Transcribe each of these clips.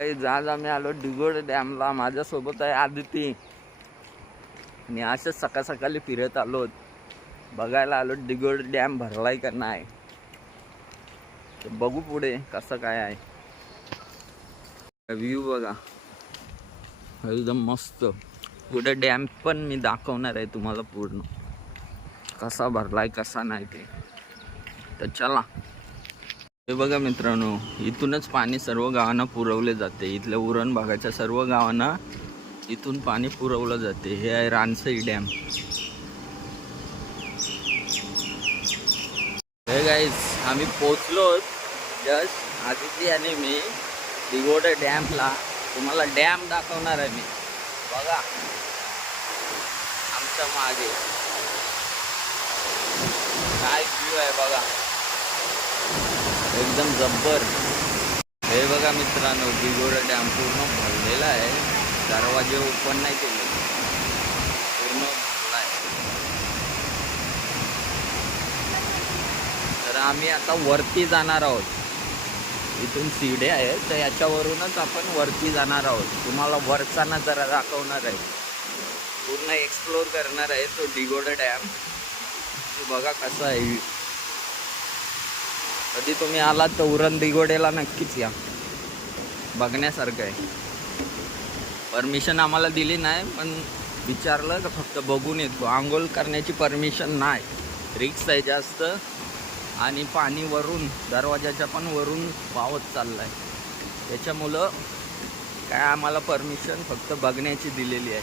आज आम्ही आलो डिगोड डॅमला. माझ्यासोबत आहे आदिती आणि असंच सकाळ सकाळी फिरत आलो, बघायला आलो डिगोड डॅम भरलाय का नाही. तर बघू पुढे कसं काय आहे. व्ह्यू बघा एकदम मस्त. पुढे डॅम पण मी दाखवणार आहे तुम्हाला पूर्ण कसा भरलाय कसा नाही ते. तर चला. हे बघा मित्रांनो, इथूनच पाणी सर्व गावांना पुरवले जाते. इथल्या उरण भागाच्या सर्व गावांना इथून पाणी पुरवलं जाते. हे आहे रानसई डॅम. हे गाईज आम्ही पोचलो जस्ट आदिती आणि मी डिगोड डॅमला. तुम्हाला डॅम दाखवणार आहे मी. बघा आमच्या मागे काय व्ह्यू आहे बघा, एकदम जब्बर. हे बघा मित्रांनो, डिगोड डॅम पूर्ण भरलेला आहे. दरवाजे ओपन नाही केले, पूर्ण भरला आहे. तर आम्ही आता वरती जाणार आहोत. इथून सीड्या आहेत, तर याच्यावरूनच आपण वरती जाणार आहोत. तुम्हाला वरचा नजारा दाखवणार आहे, पूर्ण एक्सप्लोर करणार आहे तो डिगोड डॅम. बघा कसा आहे. कधी तुम्ही आलात तर उरण दिगोडेला नक्कीच या, बघण्यासारखं आहे. परमिशन आम्हाला दिली नाही, पण विचारलं तर फक्त बघून येतो. आंघोळ करण्याची परमिशन नाही, रिक्स आहे जास्त. आणि पाणी वरून दरवाजाच्या पण वरून वाहत चाललं आहे, त्याच्यामुळं काय आम्हाला परमिशन फक्त बघण्याची दिलेली आहे.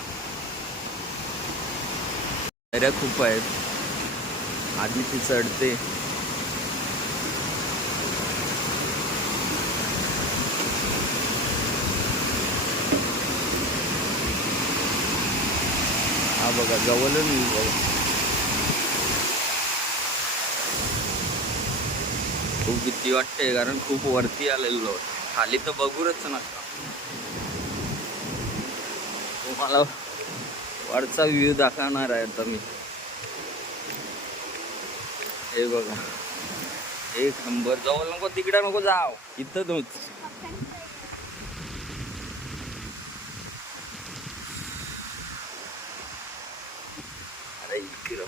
अरे खूप आहेत. आधी ती चढते. हा बघा जवळून बघा, खूप भीती वाटते कारण खूप वरती आलेलो. खाली तर बघूच नका. तुम्हाला वरचा व्ह्यू दाखवणार आहे आता मी. हे बघा एक नंबर. जवळ नको, तिकडे नको जाव, इथं तूच. अरे इकडं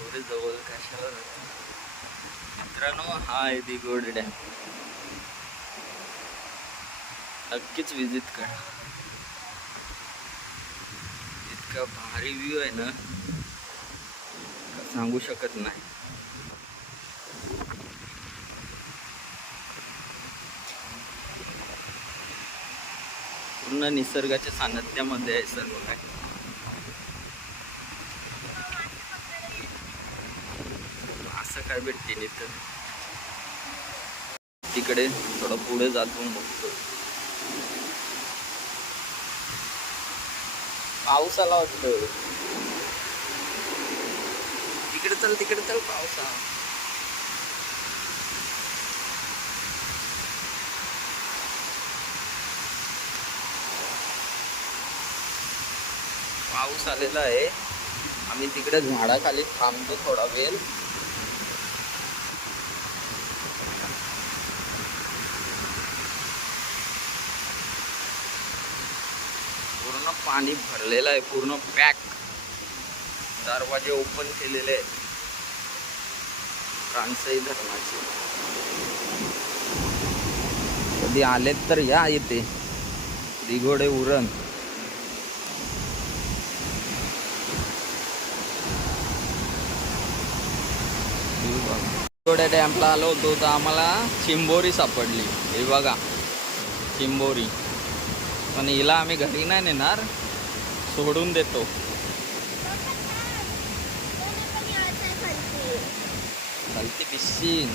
एवढे जवळ कशाला जातो मित्रांनो. हा आहे डिगोड डॅम, नक्कीच विजिट करा. इतका भारी व्ह्यू आहे ना, सांगू शकत नाही. पूर्ण निसर्गाच्या सान्निध्यामध्ये आहे सर्व काय. असं काय भेटते इथं. तिकडे थोडं पुढे जातो बघतो. पाऊस आला वाटतं. तिकडे चल, तिकडे चल, पाऊस आला. पाऊस आलेला आहे. आम्ही तिकडे झाडाखाली थांबतो थोडा वेळ. पूर्ण पाणी भरलेलं आहे, पूर्ण पॅक. दरवाजे ओपन केलेले आहेत रानसई धरणाचे. कधी आलेत तर या इथे दिघोडे उरण. दिघोडे डॅमला आलो होतो तर आम्हाला चिंबोरी सापडली. हे बघा चिंबोरी, पण हिला आम्ही घरी नाही नेणार, सोडून देतो. खालती पिशीन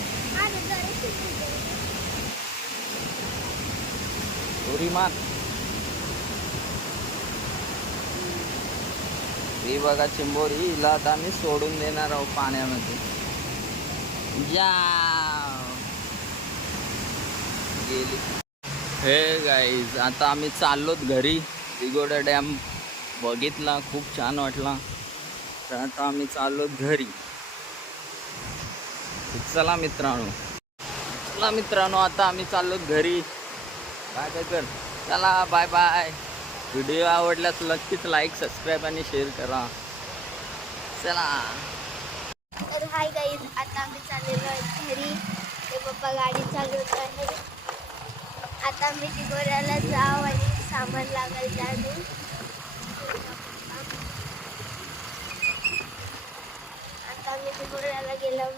दोरी मार. ही बघा चिंबोरी, हिला आता आम्ही सोडून देणार आहोत पाण्यामध्ये. जा गेली. हे गाईज आता आम्ही चाललोत घरी. दिघोड डॅम बघितला, खूप छान वाटला, तर आता आम्ही चाललोत घरी. चला मित्रांनो, आता आम्ही चाललो घरी. काय काय कर. चला बाय बाय. व्हिडिओ आवडल्यास नक्कीच लाईक सबस्क्राईब आणि शेअर करा. चला. तर हाय गाईज, आता आम्ही चाललेलो आहे घरी. ते पप्पा गाडी चालवत आहे. आता मी टिकोऱ्याला जाव आणि सामान लागायला जाणू. आता मी टिकोऱ्याला गेलो.